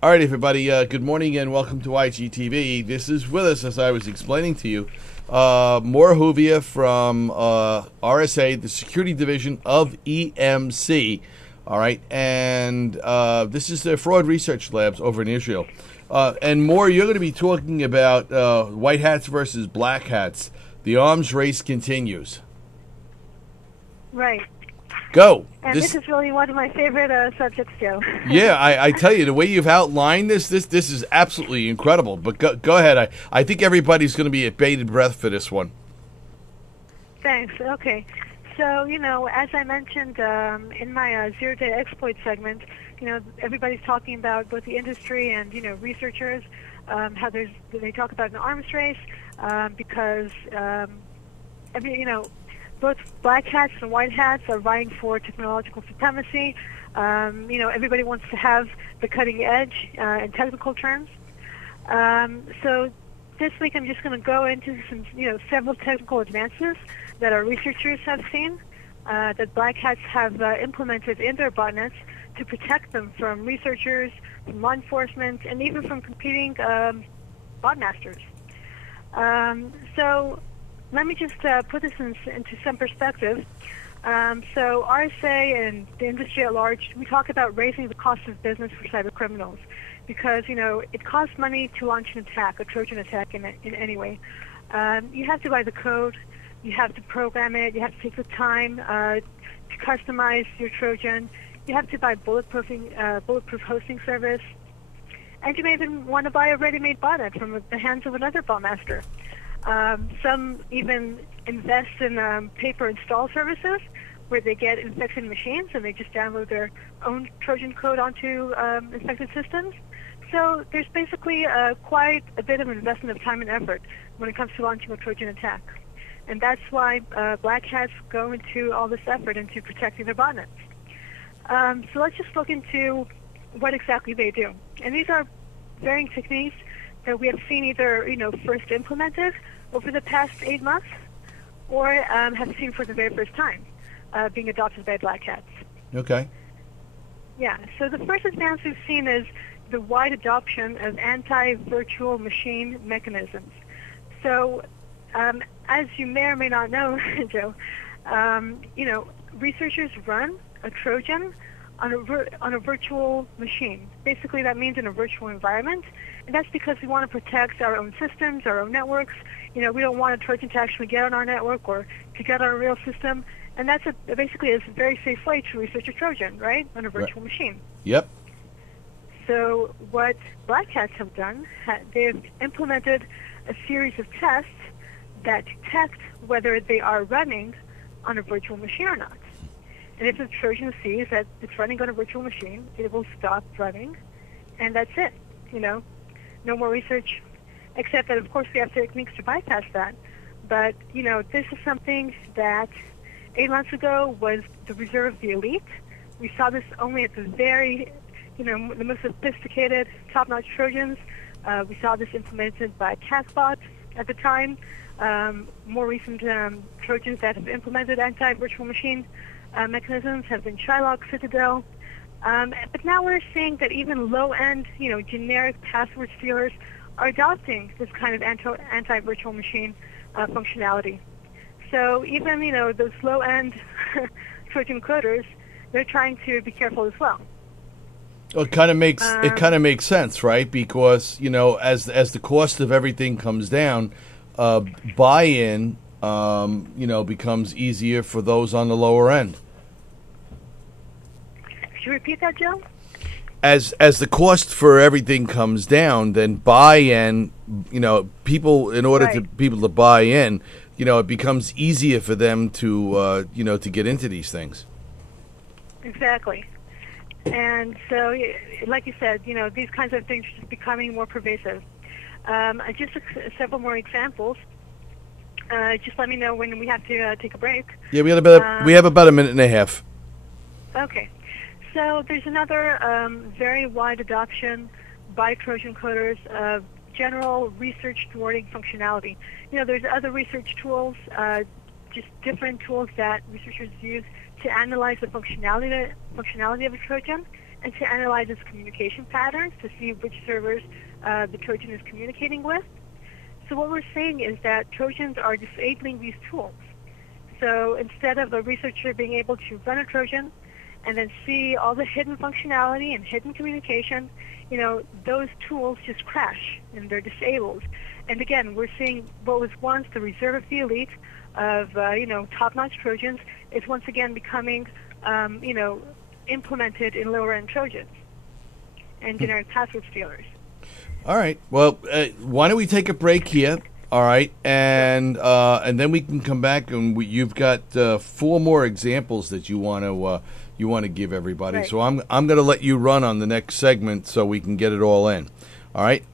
All right, everybody. Good morning and welcome to IGTV. This is with us, as I was explaining to you, Maura Huvia from RSA, the Security Division of EMC. All right, and this is the Fraud Research Labs over in Israel. And Maura, you're going to be talking about white hats versus black hats. The arms race continues. Right. Go. And this is really one of my favorite subjects, Joe. Yeah, I tell you, the way you've outlined this is absolutely incredible. But go ahead. I think everybody's going to be at bated breath for this one. Thanks. Okay. So, as I mentioned in my zero-day exploit segment, everybody's talking about both the industry and, researchers, how they talk about an arms race because, both black hats and white hats are vying for technological supremacy. Everybody wants to have the cutting edge in technical terms. So this week I'm just going to go into some, several technical advances that our researchers have seen that black hats have implemented in their botnets to protect them from researchers, from law enforcement, and even from competing botmasters. So let me just put this into some perspective. So RSA and the industry at large, we talk about raising the cost of business for cyber criminals because, it costs money to launch an attack, a Trojan attack in any way. You have to buy the code, you have to program it, you have to take the time to customize your Trojan, you have to buy bulletproof hosting service, and you may even want to buy a ready-made botnet from the hands of another botmaster. Some even invest in pay-per-install services where they get infected machines and they just download their own Trojan code onto infected systems. So there's basically quite a bit of investment of time and effort when it comes to launching a Trojan attack. And that's why black hats go into all this effort into protecting their botnets. So let's just look into what exactly they do. And these are varying techniques that we have seen either, first implemented over the past 8 months or have seen for the very first time being adopted by black hats. Okay. Yeah, so the first advance we've seen is the wide adoption of anti-virtual machine mechanisms. So as you may or may not know, Joe, researchers run a Trojan on a virtual machine. Basically, that means in a virtual environment, and that's because we want to protect our own systems, our own networks. We don't want a Trojan to actually get on our network or to get on a real system, and that's basically a very safe way to research a Trojan, right, on a virtual machine. Yep. So what black hats have done, they've implemented a series of tests that detect whether they are running on a virtual machine or not. And if the Trojan sees that it's running on a virtual machine, it will stop running, and that's it. No more research, except that, of course, we have techniques to bypass that. But, this is something that 8 months ago was the reserve of the elite. We saw this only at the very, the most sophisticated, top-notch Trojans. We saw this implemented by CastBot at the time. More recent Trojans that have implemented anti-virtual machine mechanisms have been Shylock, Citadel. But now we're seeing that even low-end, generic password stealers are adopting this kind of anti-virtual machine functionality. So even, those low-end Trojan coders, they're trying to be careful as well. Well, it kind of makes sense, right? Because as the cost of everything comes down, buy-in becomes easier for those on the lower end. Could you repeat that, Joe? As the cost for everything comes down, then buy-in, people, in order to people to buy in, it becomes easier for them to to get into these things. Exactly. And so, like you said, these kinds of things are just becoming more pervasive. Just several more examples. Just let me know when we have to take a break. Yeah, we have about a minute and a half. Okay. So there's another very wide adoption by Trojan coders of general research thwarting functionality. There's other research tools, just different tools that researchers use to analyze the functionality of a Trojan and to analyze its communication patterns to see which servers the Trojan is communicating with. So what we're saying is that Trojans are disabling these tools. So instead of a researcher being able to run a Trojan and then see all the hidden functionality and hidden communication, those tools just crash and they're disabled. And again, we're seeing what was once the reserve of the elite of, top-notch Trojans is once again becoming, implemented in lower-end Trojans and generic password stealers. All right. Well, why don't we take a break here? All right, and then we can come back, and you've got 4 more examples that you want to give everybody. Right. So I'm going to let you run on the next segment so we can get it all in. All right.